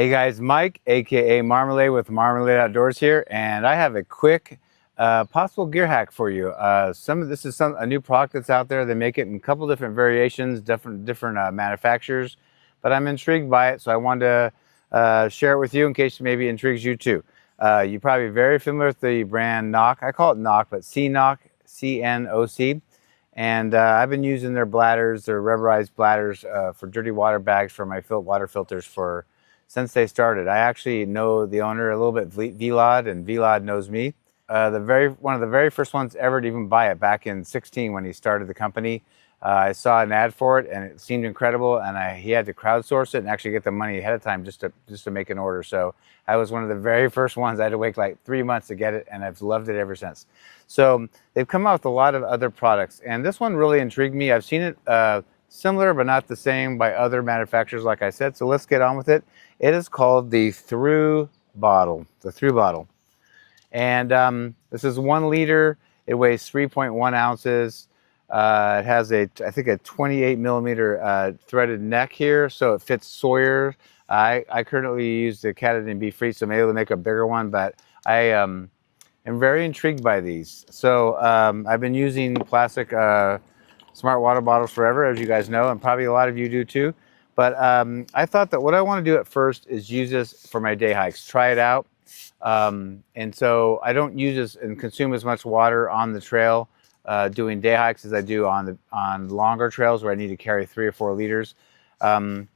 Hey guys, Mike, aka Marmalade with Marmalade Outdoors here, and I have a quick possible gear hack for you. This is a new product that's out there. They make it in a couple different variations, different manufacturers, but I'm intrigued by it, so I wanted to share it with you in case maybe it intrigues you too. You're probably very familiar with the brand Knock. I call it Knock, but C-Knock, C-N-O-C. And I've been using their bladders, their rubberized bladders for dirty water bags for my water filters since they started. I actually know the owner a little bit, Vlad, and Vlad knows me. One of the very first ones ever to even buy it back in 16 when he started the company. I saw an ad for it and it seemed incredible, and he had to crowdsource it and actually get the money ahead of time just to make an order. So I was one of the very first ones. I had to wait like 3 months to get it, and I've loved it ever since. So they've come out with a lot of other products, and this one really intrigued me. I've seen it similar but not the same by other manufacturers, like I said. So let's get on with it. It is called the Through Bottle. The Through Bottle. And this is 1 liter. It weighs 3.1 ounces. It has I think a 28 millimeter threaded neck here, so it fits Sawyer. I currently use the Canadian Beef Free, so maybe they'll make a bigger one, but I am very intrigued by these. So I've been using plastic smart water bottles forever, as you guys know, and probably a lot of you do too. But I thought that what I want to do at first is use this for my day hikes, try it out. And so I don't use this and consume as much water on the trail doing day hikes as I do on longer trails where I need to carry 3 or 4 liters. One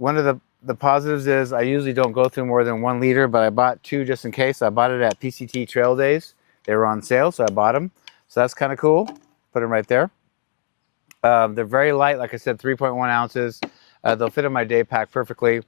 of the positives is I usually don't go through more than 1 liter, but I bought 2 just in case. I bought it at PCT Trail Days. They were on sale, so I bought them. So that's kind of cool. Put them right there. They're very light, like I said, 3.1 ounces. They'll fit in my day pack perfectly.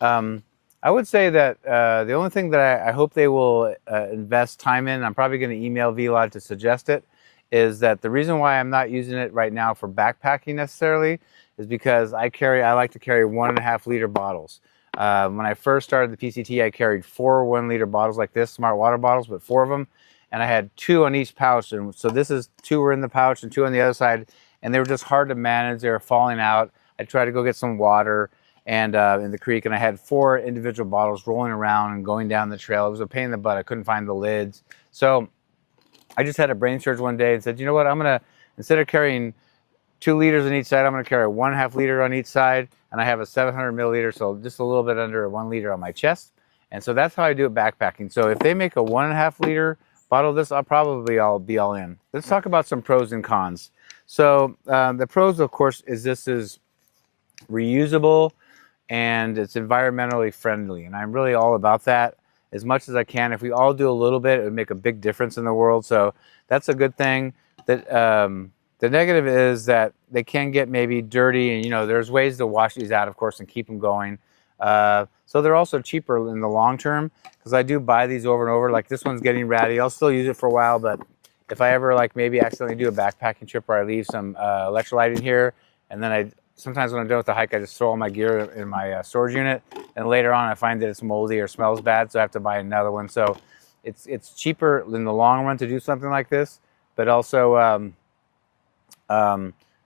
I would say that the only thing that I hope they will invest time in, I'm probably going to email VLOD to suggest it, is that the reason why I'm not using it right now for backpacking necessarily is because I like to carry 1.5 liter bottles. When I first started the PCT, I carried 4 1 liter bottles like this, smart water bottles, but 4 of them, and I had 2 on each pouch. And so this is 2 were in the pouch and 2 on the other side, and they were just hard to manage. They were falling out. I tried to go get some water and in the creek, and I had 4 individual bottles rolling around and going down the trail. It was a pain in the butt. I couldn't find the lids. So I just had a brain surge one day and said, you know what, I'm gonna, instead of carrying 2 liters on each side, I'm gonna carry 1.5 liter on each side, and I have a 700 milliliter, so just a little bit under 1 liter on my chest. And so that's how I do it backpacking. So if they make a 1.5 liter bottle of this, I'll be all in. Let's talk about some pros and cons. So the pros, of course, is this is reusable and it's environmentally friendly, and I'm really all about that as much as I can. If we all do a little bit, it would make a big difference in the world, so that's a good thing. That the negative is that they can get maybe dirty, and there's ways to wash these out, of course, and keep them going. So they're also cheaper in the long term, because I do buy these over and over. Like this one's getting ratty. I'll still use it for a while, but if I ever maybe accidentally do a backpacking trip where I leave some electrolyte in here, and then sometimes when I'm done with the hike, I just throw all my gear in my storage unit, and later on I find that it's moldy or smells bad, so I have to buy another one. So it's cheaper in the long run to do something like this, but also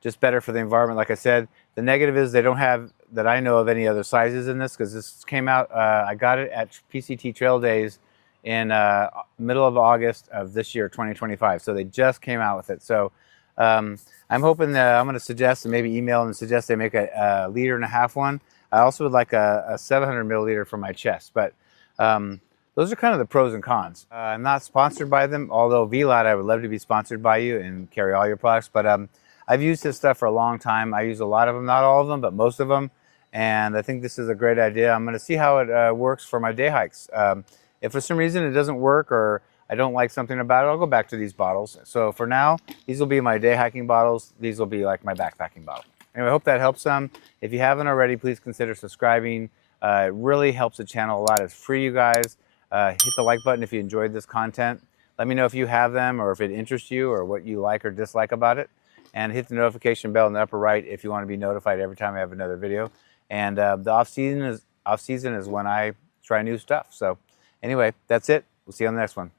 just better for the environment. Like I said, the negative is they don't have, that I know of, any other sizes in this, because this came out, I got it at PCT Trail Days in middle of August of this year, 2025. So they just came out with it. So I'm hoping that I'm going to suggest, and maybe email and suggest they make a 1.5 liter one. I also would like a 700 milliliter for my chest, but those are kind of the pros and cons. I'm not sponsored by them, although VLOD, I would love to be sponsored by you and carry all your products. But I've used this stuff for a long time. I use a lot of them, not all of them, but most of them. And I think this is a great idea. I'm going to see how it works for my day hikes. If for some reason it doesn't work, or I don't like something about it, I'll go back to these bottles. So for now, these will be my day hiking bottles. These will be like my backpacking bottle. Anyway, I hope that helps some. If you haven't already, please consider subscribing. It really helps the channel a lot. It's free, you guys. Hit the like button if you enjoyed this content. Let me know if you have them, or if it interests you, or what you like or dislike about it. And hit the notification bell in the upper right if you want to be notified every time I have another video. And the off season is when I try new stuff. So anyway, that's it. We'll see you on the next one.